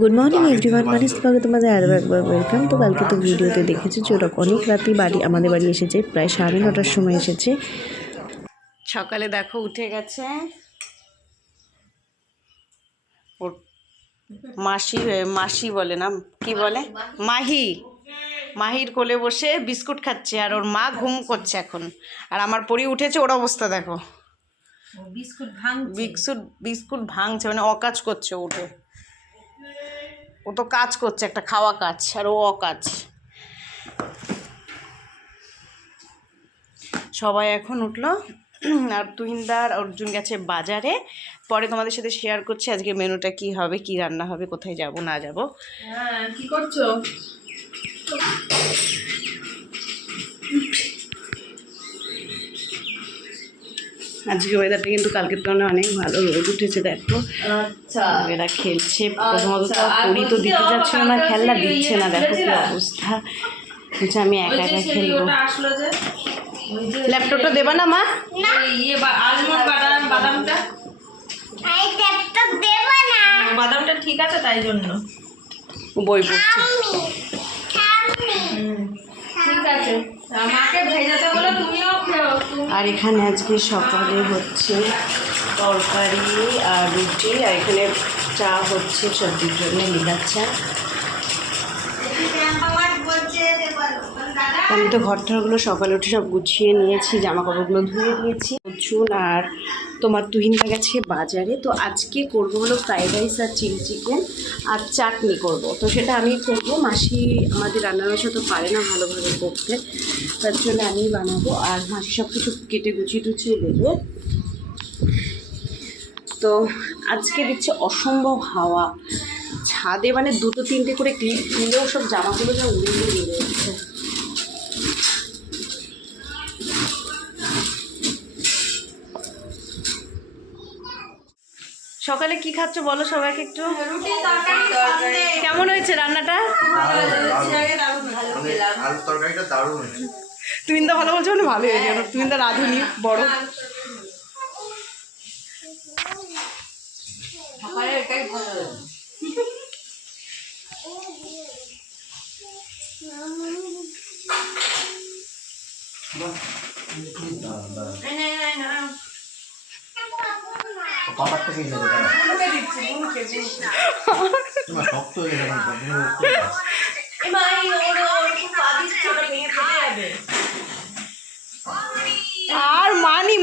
Good morning everyone, মানিস ব্লগে তোমাদের আরও একবার ওয়েলকাম। তো কালকে তো ভিডিওতে দেখেছি যে ওরা অনেক রাতেই আমাদের বাড়ি এসেছে, প্রায় 9:30টার সময় এসেছে। সকালে দেখো উঠে গেছে, ওর মাসি বলে না, কি বলে, মাহির কোলে বসে বিস্কুট খাচ্ছে, আর ওর মা ঘুম করছে এখন। আর আমার পরি উঠেছে, ওর অবস্থা দেখো, বিস্কুট ভাঙছে, মানে অকাজ করছে উঠে। ও তো কাজ করছে, একটা খাওয়া কাজ, আর ও অকাজ। সবাই এখন উঠলো, আর তুহিনদার অর্জুন গেছে বাজারে। পরে তোমাদের সাথে শেয়ার করছি আজকে মেনুটা কি হবে, কি রান্না হবে, কোথায় যাব না যাব। হ্যাঁ, কি করছো? আজকে ওয়েদারটা কিন্তু কালকের কারণে অনেক ভালো, রোদ উঠেছে দেখো। আচ্ছা, এরা খেলছে। প্রথমত তো পরি তো দিতে যাচ্ছিল না, খেলনা দিচ্ছে না, দেখো কি অবস্থা। বলছে আমি একা একা খেলবো। ল্যাপটপটা দেবা না মা? বাদামটা ঠিক আছে, তাই জন্য বই পড়ছে। ঠিক আছে, মাকে ভেজাতে বলো, তুমিও খেও। আর এখানে আজকে সকালে হচ্ছে তরকারি আর রুটি, আর এখানে চা হচ্ছে সবজির জন্য, লিলার চা। আমি তো ঘরটাগুলো সকালে উঠে সব গুছিয়ে নিয়েছি, জামা কাপড়গুলো ধুয়ে দিয়েছি। অর্জুন আর তোমার তুহিনটা গেছে বাজারে। তো আজকে করবো হলো ফ্রাইড রাইস আর চিলি চিকেন আর চাটনি করব। তো সেটা আমি করবো, মাসি আমাদের রান্নার বাসা তো পারে না ভালোভাবে করতে, তার জন্য আমি বানাবো। আর মাসি সব কিছু কেটে গুছিয়ে টুছিয়ে দেবে। তো আজকে দিচ্ছে অসম্ভব হাওয়া, ছাদে মানে 2-3টে করে ক্লিপ দিলেও সব জামাগুলো যা উড়ে উড়ে বেড়ে যাচ্ছে। সকালে কি খাচ্ছ বলো সবাইকে একটু। কেমন হয়েছে রান্নাটা? তুমি তো ভালো বলছো, মানে ভালো হয়েছে, তুমি তো রাঁধুনি বড়। আর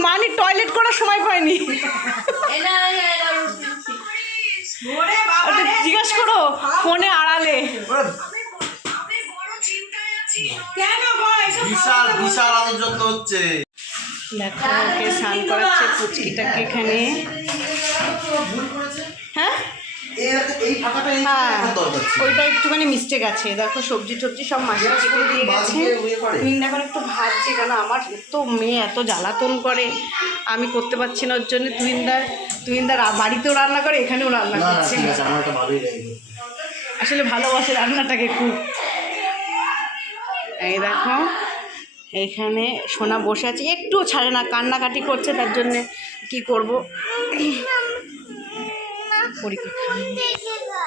মানি টয়লেট করার সময় পায়নি। জিজ্ঞাস করো ফোনে আড়ালে। বিশাল বিশাল আলোচনা হচ্ছে। দেখো ওকে স্নান করাচ্ছে পুচকিটাকে এখানে। হ্যাঁ ওইটা একটুখানি মিস্টেক আছে। দেখো সবজি টবজি সব মাসে কেটে দিয়ে গেছে। তুহিন এখন একটু ভাজছে, কেন আমার তো মেয়ে এত জ্বালাতন করে, আমি করতে পারছি না। ওর জন্য তুহিনদার বাড়িতেও রান্না করে, এখানেও রান্না করছে। আসলে ভালোবাসে রান্নাটাকে খুব। এই দেখো এইখানে সোনা বসে আছে, একটু ছাড়ে না, কান্নাকাটি করছে, তার জন্যে কি করব।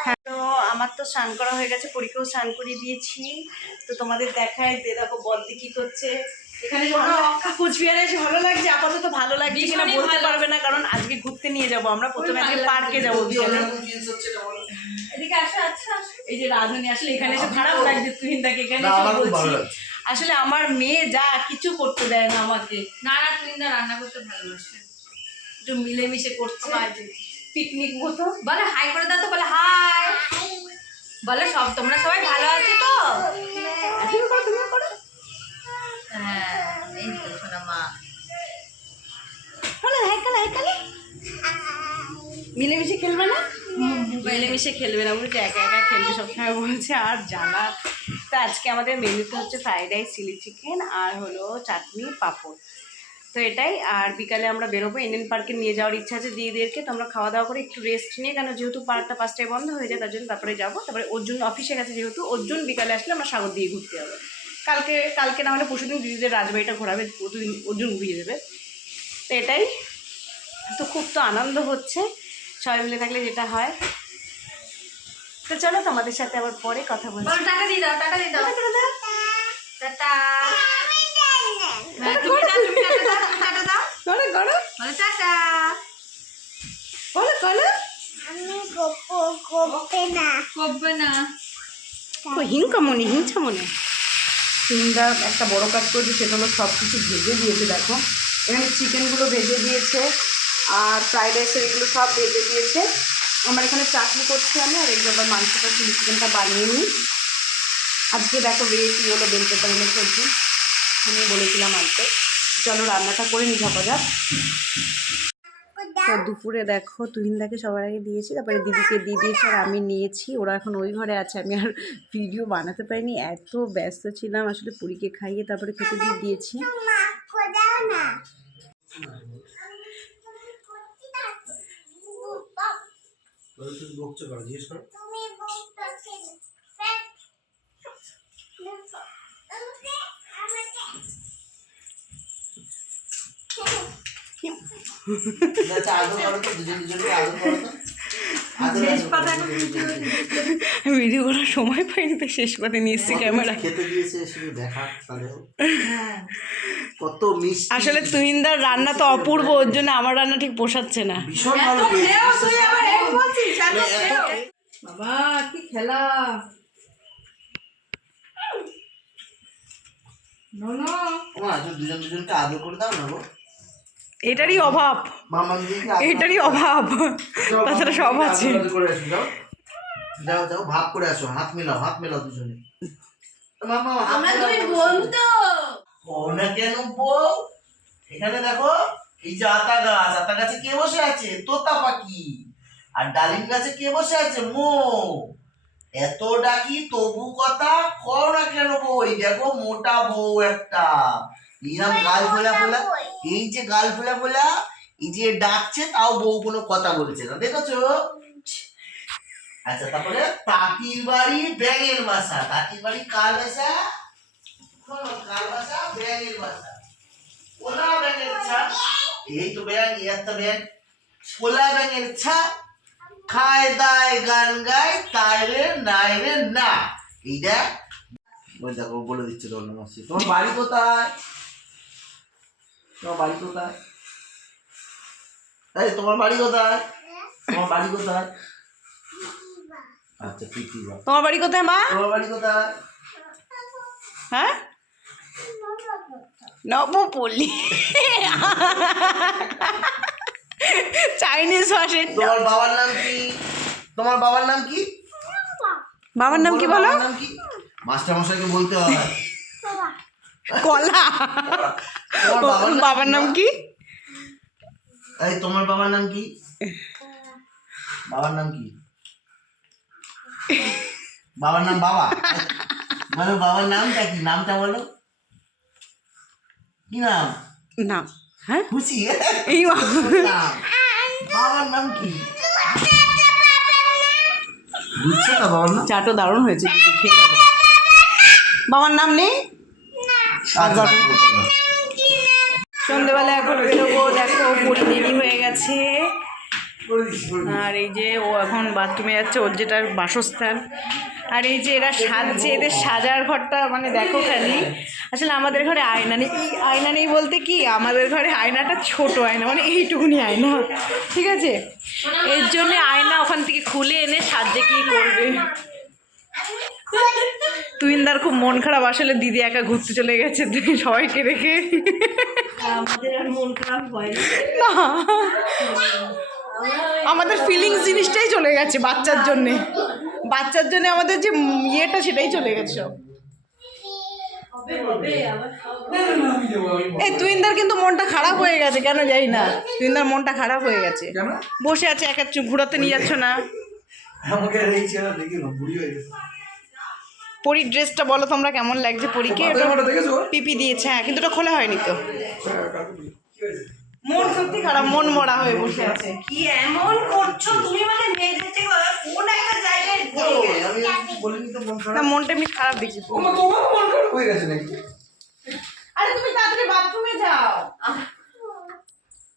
হ্যাঁ, তো আমার তো স্নান করা হয়ে গেছে, পরীকেও স্নান করিয়ে দিয়েছি। তো তোমাদের দেখায় দেখো বলতে কি করছে এখানে। কোচবিহারে এসে ভালো লাগছে, আপাতত ভালো লাগছে কিনা বলতে পারবে না, কারণ আজকে ঘুরতে নিয়ে যাব আমরা। প্রথমে আজকে পার্কে যাবো বিকেলে। এদিকে আসো, আচ্ছা এই যে রাধুনি আসলে এখানে এসে খারাপ লাগছে তুহিনদাকে এখানে এসে বলছি। আসলে আমার মেয়ে যা কিছু করতে দেয় না আমাকে। না, তুহিনদা রান্না করতে ভালোবাসে, একটু মিলেমিশে করছে, পিকনিক মতো। বলে হাই করে দাও, তো বলে হাই, বলে সব তোমরা সবাই ভালো আছো তো। হ্যাঁ, এই তো শোনা মা মিলেমিশে খেলবে না, মিলেমিশে খেলবে না বলছে, একা একা খেলবে সবসময় বলছে, আর জ্বালা। তো আজকে আমাদের মেনুতে হচ্ছে ফ্রাইড রাইস, চিলি চিকেন আর হলো চাটনি, পাঁপড়। তো এটাই। আর বিকালে আমরা বেরোবো, ইন্ডিয়ান পার্কে নিয়ে যাওয়ার ইচ্ছা আছে দিদিদেরকে। তো আমরা খাওয়া দাওয়া করে একটু রেস্ট নিয়ে, কেন যেহেতু পার্কটা 5টায় বন্ধ হয়ে যায়, তার জন্য তারপরে যাবো। তারপরে অর্জুন অফিসে গেছে, যেহেতু অর্জুন বিকালে আসলে আমরা সাগর দিয়ে ঘুরতে যাবো। কালকে না হলে পরশুদিন দিদিদের রাজবাড়িটা ঘোরাবে, অর্জুন ঘুরিয়ে দেবে। তো এটাই। তো খুব তো আনন্দ হচ্ছে সবাই মিলে থাকলে, যেটা হয়। তো চলো তোমাদের সাথে আবার পরে কথা বলছি। বলো টাকা দিয়ে দাও, টাকা দিয়ে দাও। টাটা। তুমি দাও, তুমি টাটা দাও, তুমি টাটা দাও। করো করো বলো টাটা। করো করো। করবে না। হিংকা মনে হিংসা মনে। তিনটা একটা বড় কাজ করেছে, সেটা হলো সব কিছু ভেজে দিয়েছে। দেখো এখানে চিকেনগুলো ভেজে দিয়েছে, আর ফ্রাইড রাইসের এগুলো সব ভেজে দিয়েছে। আমার এখানে চাটনি করছি আমি, আর এইগুলো আবার মাংসটা চিলি চিকেনটা বানিয়ে নিই। আজকে দেখো রেসি হলো বেল পেপার এনে সবজি, আমি বলেছিলাম আনতে। চলো রান্নাটা করে নিই ঝপাঝপ। তো দুপুরে দেখো তুহিনদাকে সবার আগে দিয়েছি, তারপরে দিদিকে দিয়ে দিয়েছি, আর আমি নিয়েছি। ওরা এখন ওই ঘরে আছে, আমি আর ভিডিও বানাতে পারিনি, এত ব্যস্ত ছিলাম। আসলে পুরীকে খাইয়ে তারপরে খেতে দিয়ে দিয়েছি। ভিডিও করার সময় পাইনি, তো শেষ পাতে নিয়ে এসেছি ক্যামেরা। খেতে দিয়েছে শুধু দেখা তাহলে কত মিষ্টি। আসলে তুহিনদার রান্না তো অপূর্ব, ওর জন্য আমার রান্না ঠিক পোষাচ্ছে না। ভীষণ ভালো বাবা কি খেলা। দুজন দুজনকে আদর করে দাও না গো। এটারই অভাব, মামার দিদিকে এটারই অভাব, তাছাড়া সব আছে। করে আসো, যাও যাও যাও, ভাগ করে আসো, হাত মেলাও দুজনে। মামা আমরা দুই বন্ধু। ও না কেন বউ? এখানে দেখো, এই যে আতা গাছে কে বসে আছে? তোতা পাখি। আর ডালিম গাছে কে বসে আছে? মৌ। এত ডাকি তবু কথা কও না কেন বউ? এই দেখো মোটা বউ একটা, এইরকম গাল ফোলা ফোলা, এই যে গাল ফোলা ফোলা, এই যে ডাকছে তাও বউ কোনো কথা বলছে না, দেখেছো? আচ্ছা, তারপরে তাঁতির বাড়ি ব্যাঙের বাসা। তাঁতির বাড়ি কার বাসা? কার বাসা? ব্যাঙের বাসা। ওলা ব্যাঙের ছা, এই তো ব্যাঙ, একটা ব্যাঙ। ওলা ব্যাঙের ছা, খায় দায় গান গায়, তাই রে নাই রে না। এইটা ওই দেখো বলে দিচ্ছে তোর নমস্তে। তোমার বাড়ি কোথায়? তোমার বাড়ি কোথায়? এই তোমার বাড়ি কোথায়? তোমার বাড়ি কোথায়? আচ্ছা ঠিক আছে। তোমার বাড়ি কোথায় মা? তোমার বাড়ি কোথায়? হ্যাঁ, নবপল্লী। চাইনিজ ভাষায়। তোমার বাবার নাম কি? তোমার বাবার নাম কি? বাবার নাম কি বলো? বাবার নাম কি? মাস্টার মশাইকে বলতে হয়। কলা। তোমার বাবার নাম কি? এই তোমার বাবার নাম কি? বাবার নাম কি? বাবার নাম বাবা। বলো বাবার নামটা কি? নামটা বলো, কি নাম? না, হ্যাঁ খুশি? এই নাম। বাবার নাম কি? বুঝছো না বাবার নাম? চাটো দারুণ হয়েছে, খেয়ে যাবো। বাবার নাম নেই। আচ্ছা, সন্ধ্যেবেলা এখন বেরোবো। দেখো পরি দেরি হয়ে গেছে, আর এই যে ও এখন বাথরুমে যাচ্ছে, ওর যেটার বাসস্থান। আর এই যে এরা সাজছে, এদের সাজার ঘরটা মানে দেখো খালি। আসলে আমাদের ঘরে আয়না নেই। এই আয়না নেই বলতে কি, আমাদের ঘরে আয়নাটা ছোট আয়না, মানে এইটুকুনি আয়না, ঠিক আছে? এর জন্য আয়না ওখান থেকে খুলে এনে সাজছে কি করবে। তুহিনদার খুব মন খারাপ, আসলে দিদি একা ঘুরতে চলে গেছে সবাইকে রেখে। আমাদের আর মন খারাপ হয় না, আমাদের ফিলিংস জিনিসটাই চলে গেছে বাচ্চার জন্যে। বাচ্চার জন্য আমাদের যে ইয়েটা সেটাই চলে গেছে সব। এই তুহিনদার কিন্তু মনটা খারাপ হয়ে গেছে, কেন যাই না। তুহিনদার মনটা খারাপ হয়ে গেছে, বসে আছে একা, ঘুরাতে নিয়ে যাচ্ছ না। পরীর ড্রেসটা বলো তোমরা কেমন লাগছে পরীকে? পিপি দিয়েছে, হ্যাঁ, কিন্তু ওটা খোলা হয়নি তো। মন সত্যি খারাপ, মন মরা হয়ে বসে আছে। কি এমন করছো তুমি? মানে মেয়েদেরকে কোন একটা জায়গায় না, মনটা এমনি খারাপ দেখছি। আরে তুমি তাড়াতাড়ি বাথরুমে যাও।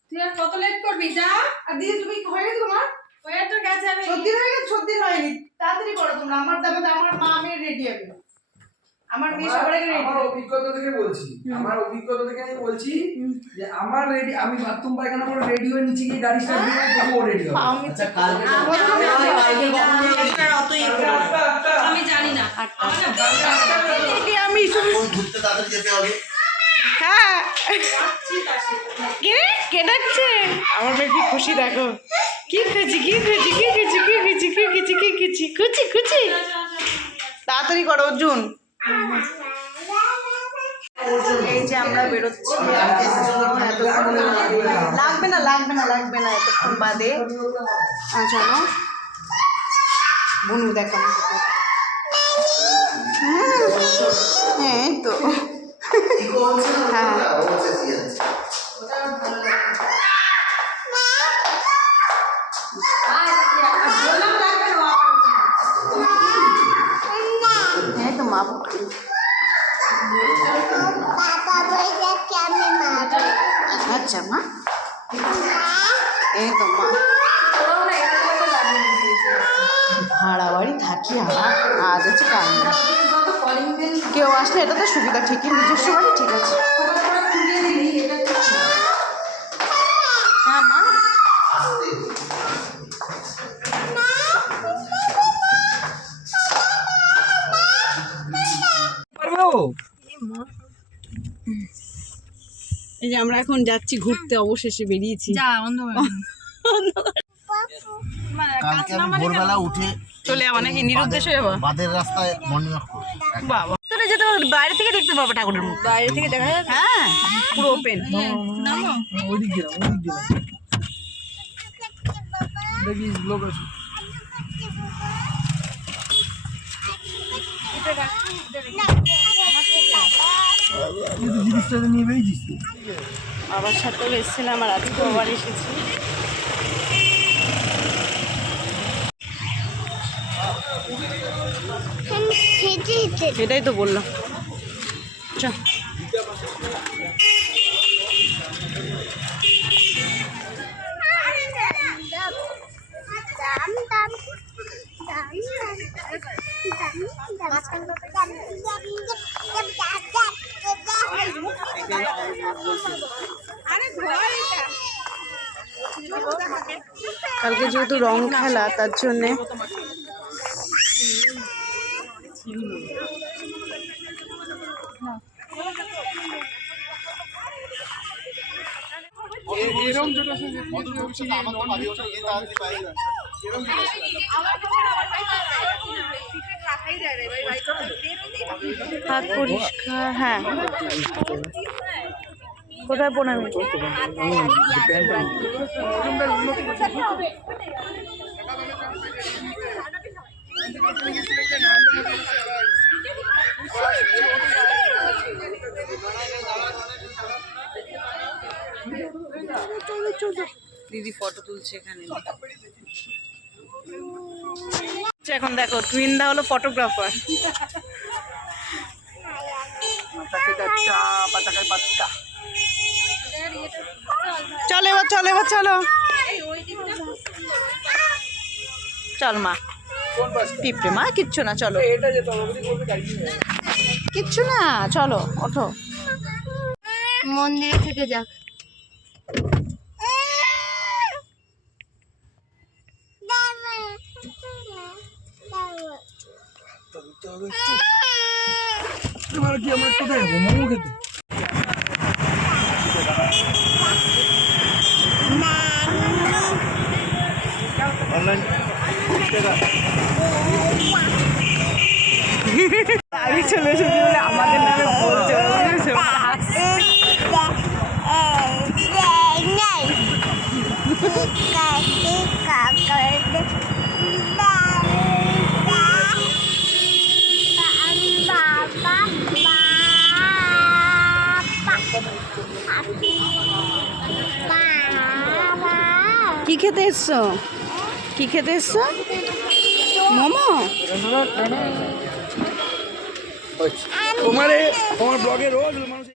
তুই আর কত লেট করবি? যা। আর দিদি তুমি হয়ে গেছে তোমার? হয়ে তো গেছে। আমি সর্দি হয়ে গেছে? সর্দি হয়নি, তাড়াতাড়ি করো। শোনো, আমার দামে আমার মা মেয়ে রেডি হবে, আমার মেয়ে সবার আগে রেডি। আমার অভিজ্ঞতা থেকে বলছি, আমার অভিজ্ঞতা থেকে আমি বলছি যে আমার রেডি, আমি বাথরুম পায়খানা করে রেডি হয়ে নিচে গিয়ে গাড়ি স্টার্ট দিয়ে তবুও রেডি হবে। আচ্ছা কালকে আমি জানি না আমি ওই ঘুরতে তাড়াতাড়ি যেতে হবে। হ্যাঁ কে কে ডাকছে? আমার মেয়ে কি খুশি দেখো, কি খুশি কি খুশি কি খুশি কি খুশি কি খুশি কি খুশি খুশি খুশি। তাড়াতাড়ি করো অর্জুন। এই যে আমরা বেরোচ্ছি, লাগবে না লাগবে না লাগবে না এতক্ষণ বাদে। চলো বনু দেখো হ্যাঁ তো হ্যাঁ হ্যাঁ তো মা আচ্ছা মা এই তো মা ভাড়া বাড়ি থাকি আজ আছে কাল নেই। কেউ আসলে এটা তো সুবিধা, ঠিকই নিজস্ব বাড়ি ঠিক আছে। হ্যাঁ মা এই যে আমরা এখন যাচ্ছি ঘুরতে, অবশেষে বেরিয়েছি। যা অন্ধকার কালকে আমি ভোরবেলা উঠে চলে যাবো নাকি নিরুদ্দেশ হয়ে যাবো? বাদের রাস্তায় মর্নিং ওয়াক করব। বাবা তোরা যেতে বাইরে থেকে দেখতে পাবো ঠাকুরের মুখ, বাইরে থেকে দেখা যাবে। হ্যাঁ পুরো ওপেন। ওইদিক গেলাম, ওইদিক গেলাম, দেখি লোক আছে। জিনিসটা নিয়ে বেরিয়েছিস তুই? বাবার সাথেও এসেছিলাম আর আজকেও আবার এসেছি। এটাই তো বললাম। চ কালকে যেহেতু রং খেলা তার জন্যে হাত পরিষ্কার। হ্যাঁ কোথায় প্রণামী? দিদি ফটো তুলছে এখানে। এখন দেখো টুইনদা হলো ফটোগ্রাফার। চলো এবার চলো এবার চলো চল মা পিঁপড়ে মা কিচ্ছু না চলো কিচ্ছু না চলো ওঠো মন্দিরে থেকে যাক আমরা কোথায় যাবো মোমো খেতে? আগে চলে এসেছি বলে আমাদের নামে বলছে কি খেতে এসছো? কি খেতে এসছো? মোমো? তোমার ব্লগে রোজ মানুষ